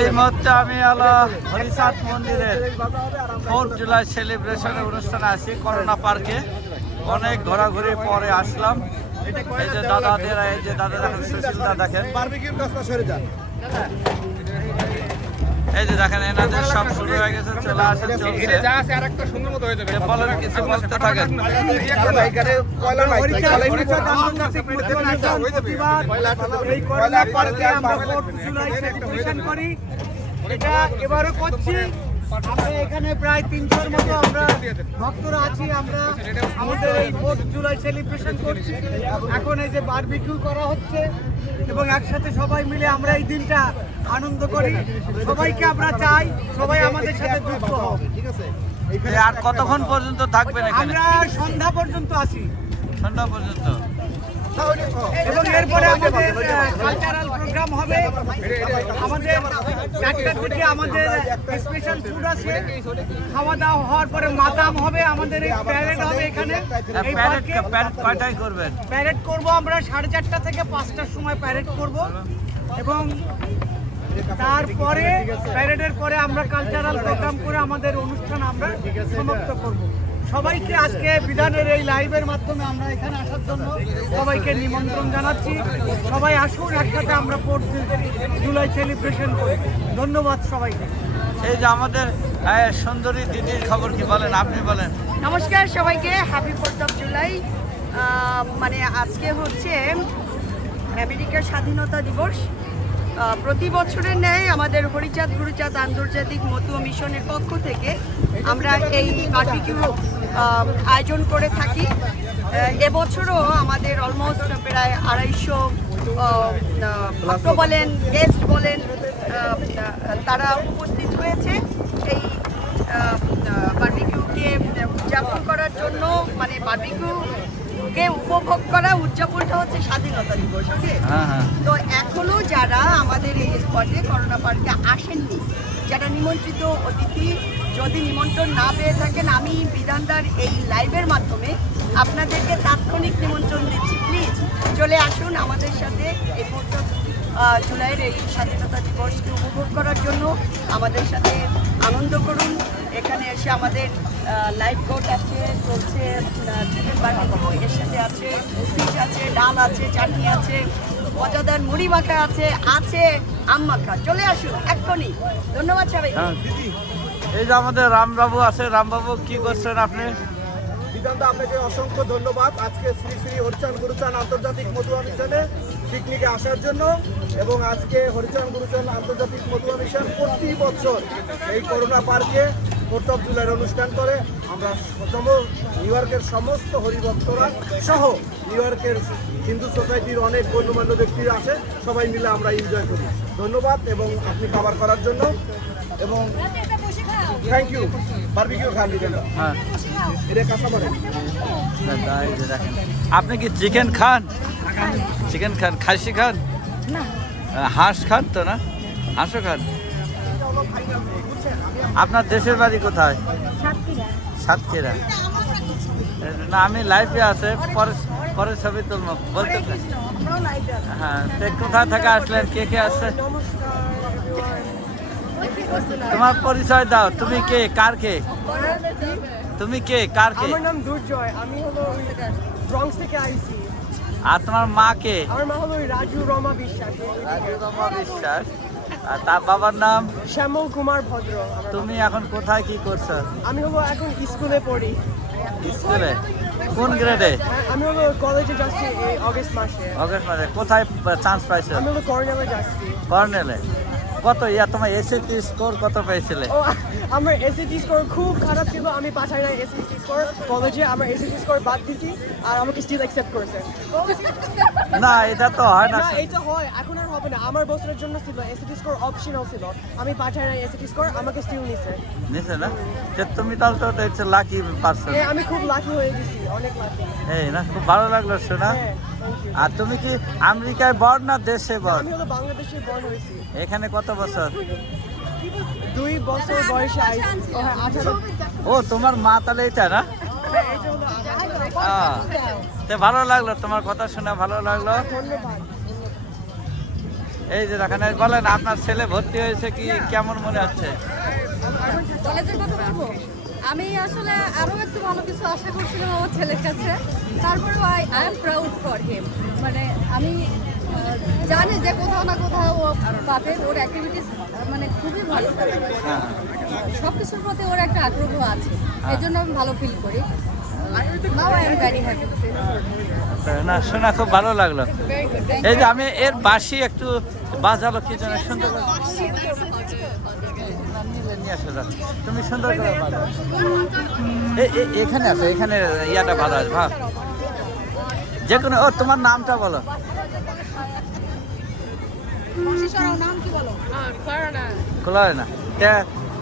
এই মুহূর্তে আমি হলো হরিচাঁদ মন্দিরে ফোর জুলাই সেলিব্রেশনের অনুষ্ঠানে আছি করোনা পার্কে। অনেক ঘোরাঘুরি পরে আসলাম। এই যে দাদাদের এই যে দাদা দেখেন সুশীলদা দেখেন এই যে দেখেন এনাদের সব শুরু হয়ে গেছে চলে আসে চলছে। যা আছে আর একটা সুন্দর মতো হয়ে যাবে। বলেন কিছু বলতে থাকেন। এখানে কয়লা নাই কয়লা এই করোনা পার্কে আমরা ফোর্থ জুলাই সেলিব্রেশন করি। এটা এবারও করছি। আমরা এখানে প্রায় তিনশোর মতো আমরা ভক্তরা আছি আমরা আমাদের এই ফোর্থ জুলাই সেলিব্রেশন করছি। এখন এই যে বারবিকিউ করা হচ্ছে এবং একসাথে সবাই মিলে আমরা এই দিনটা আনন্দ করি। সবাইকে আমরা চাই সবাই আমাদের সাথে যুক্ত হোক। আর কতক্ষণ পর্যন্ত থাকবেন আমরা সন্ধ্যা পর্যন্ত আসি সন্ধ্যা পর্যন্ত? এবং এরপরে আমাদের কালচারাল প্রোগ্রাম হবে। আমাদের চারটার থেকে আমাদের স্পেশাল ফুড আছে। খাওয়া দাওয়া হওয়ার পরে মাতাম হবে আমাদের এই প্যারেড হবে এখানে। এই প্যারেড পার্কে প্যারেড কয়টায় করবেন? প্যারেড করব আমরা সাড়ে চারটা থেকে পাঁচটার সময় প্যারেড করব। এবং তারপরে প্যারেডের পরে আমরা কালচারাল প্রোগ্রাম করে আমাদের অনুষ্ঠান আমরা সমাপ্ত করব। সবাইকে আজকে বিধানের এই লাইভের মাধ্যমে আমরা এখানে আসার জন্য সবাইকে নিমন্ত্রণ জানাচ্ছি। সবাই আসুন একসাথে আমরা ফোর্থ জুলাই সেলিব্রেশন করি। ধন্যবাদ সবাইকে। এই যে আমাদের সুন্দরী দিদির খবর কি বলেন? আপনি বলেন। নমস্কার সবাইকে হ্যাপি ফোর্থ অফ জুলাই মানে আজকে হচ্ছে আমেরিকার স্বাধীনতা দিবস। প্রতি বছরের ন্যায় আমাদের হরিচাঁদ, গুরুচাঁদ আন্তর্জাতিক মতুয়া মিশনের পক্ষ থেকে আমরা এই বার্বিকিউ আয়োজন করে থাকি। এবছরও আমাদের অলমোস্ট প্রায় আড়াইশো ভক্ত বলেন গেস্ট বলেন তারা উপস্থিত হয়েছে এই বার্বিকিউকে উদযাপন করার জন্য। মানে বার্বিকিউকে উপভোগ করা উদযাপনটা হচ্ছে স্বাধীনতা দিবস ওকে? হ্যাঁ হ্যাঁ। তো এখনও যারা আমাদের এই স্পটে করোনা পার্কে আসেননি যারা নিমন্ত্রিত অতিথি যদি নিমন্ত্রণ না পেয়ে থাকেন আমি বিধানদার এই লাইভের মাধ্যমে আপনাদেরকে তাৎক্ষণিক নিমন্ত্রণ দিচ্ছি। প্লিজ চলে আসুন আমাদের সাথে এই আহ, জুলাইয়ের এই স্বাধীনতা দিবসকে উপভোগ করার জন্য। আমাদের সাথে আনন্দ করুন। এখানে এসে আমাদের লাইফ কোট আছে চলছে চিকেন বার্বিকিউ এর সাথে আছে ফিশ আছে ডাল আছে চাটনি আছে মজাদার মুড়ি মাখা আছে আছে আম মাখা। চলে আসুন এক্ষুনি। ধন্যবাদ সবাই হ্যাঁ এই যে আমাদের রামবাবু আছে রামবাবু কি করছেন আপনি? বিধানদা আপনাকে অসংখ্য ধন্যবাদ। আজকে শ্রী শ্রী হরিচান গুরুচান আন্তর্জাতিক মধুয়া মিশনে পিকনিকে আসার জন্য এবং আজকে হরিচান গুরুচান আন্তর্জাতিক মধুয়া মিশন প্রতি বছর এই করোনা পার্কে ফোর্থ অফ জুলাইয়ের অনুষ্ঠান করে আমরা সম নিউ ইয়র্কের সমস্ত হরিভক্তরা সহ নিউ ইয়র্কের হিন্দু সোসাইটির অনেক গণ্যমান্য ব্যক্তিরা আসে সবাই মিলে আমরা এনজয় করি। ধন্যবাদ এবং আপনি খাবার করার জন্য। এবং থ্যাংক ইউ বারবিকিউ খান হ্যাঁ। এটা কাঁচা। আপনি কি চিকেন খান? চিকেন খান খাসি খান? হাঁস খান তো না? হাঁসও খান? আপনার দেশের বাড়ি কোথায়? সাতক্ষীরা। না আমি লাইফে আছে পরে পরে ছবি তুলব বলতে হ্যাঁ কোথায় থেকে আসলেন? কে কে আছে তোমার পরিচয় দাও তুমি কে? কার কে? তুমি কে? কার কে? আমার নাম দুর্জয় আমি হলো ব্রংস থেকে আইছি। আর তোমার মা কে? আমার মা হলো রাজু রমা বিশ্বাস। রাজুরমা বিশ্বাস। আর তার বাবার নাম? শ্যামল কুমার ভদ্র। তুমি এখন কোথায় কি করছ? আমি হলো এখন স্কুলে পড়ি। স্কুলে? কোন গ্রেডে হ্যাঁ, আমি হলো কলেজে যাচ্ছি এই অগস্ট মাসে। অগস্ট মাসে। কোথায় চান্স পাইছো? আমি হলো কর্নেলে যাচ্ছি। কর্নেলে? কত? ইয়া তোমার এসএসসি স্কোর কত পেয়েছিলে? আমার এসএসসি স্কোর খুব খারাপ ছিল আমি পাঠাই নাই এসএসসি স্কোর কলেজে আমার এসএসসি স্কোর বাদ দিছি আর আমাকে স্টিল অ্যাকসেপ্ট করেছে। না এটা তো হয় না। না এইটা হয় এখন আর হবে না। আমার বছরের জন্য ছিল এসএসসি স্কোর অপশনাল ছিল। আমি পাঠাই নাই এসএসসি স্কোর আমাকে স্টিল নিছে। নিছে না? যে তুমি তাহলে তো হচ্ছে লাকি পারসন আমি খুব লাকি হয়ে গেছি অনেক লাকি এই না খুব ভালো লাগল শোনা হ্যাঁ। আর তুমি কি আমেরিকায় বড় না দেশে হলো বাংলাদেশে হয়েছি। এখানে কত বছর? দুই বছর বয়সে ও হ্যাঁ ও তোমার মা তাহলে এটা না? হ্যাঁ, তো ভালো লাগল তোমার কথা শুনে ভালো লাগল। এই যে দেখেন বলেন আপনার ছেলে ভর্তি হয়েছে কি কেমন মনে হচ্ছে? কলেজের কথা বলব আমি আসলে আরও একটু ভালো কিছু আশা করছিলাম আমার ছেলের কাছে। তারপরেও I I am proud for him মানে আমি জানি যে কোথাও না কোথাও ও পাবে ওর অ্যাক্টিভিটিস মানে খুবই ভালো হ্যাঁ। সব কিছুর প্রতি ওর একটা আগ্রহ আছে। এই জন্য আমি ভালো ফিল করি। হ্যাপি না শোনা খুব ভালো লাগল। এই যে আমি এর বাসি একটু বাজালো কি যেন সুন্দর। তুমি সুন্দর করে এখানে আছে এখানে ইয়াটা ভালো আছে ভাব। যে কোনো ও তোমার নামটা বলো। নাম কি বলো? খোলা হয় না। তা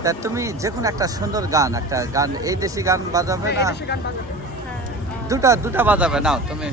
তা তুমি যে কোনো একটা সুন্দর গান একটা গান এই দেশি গান বাজাবে না? দুটা দুটা বাজাবে নাও তুমি।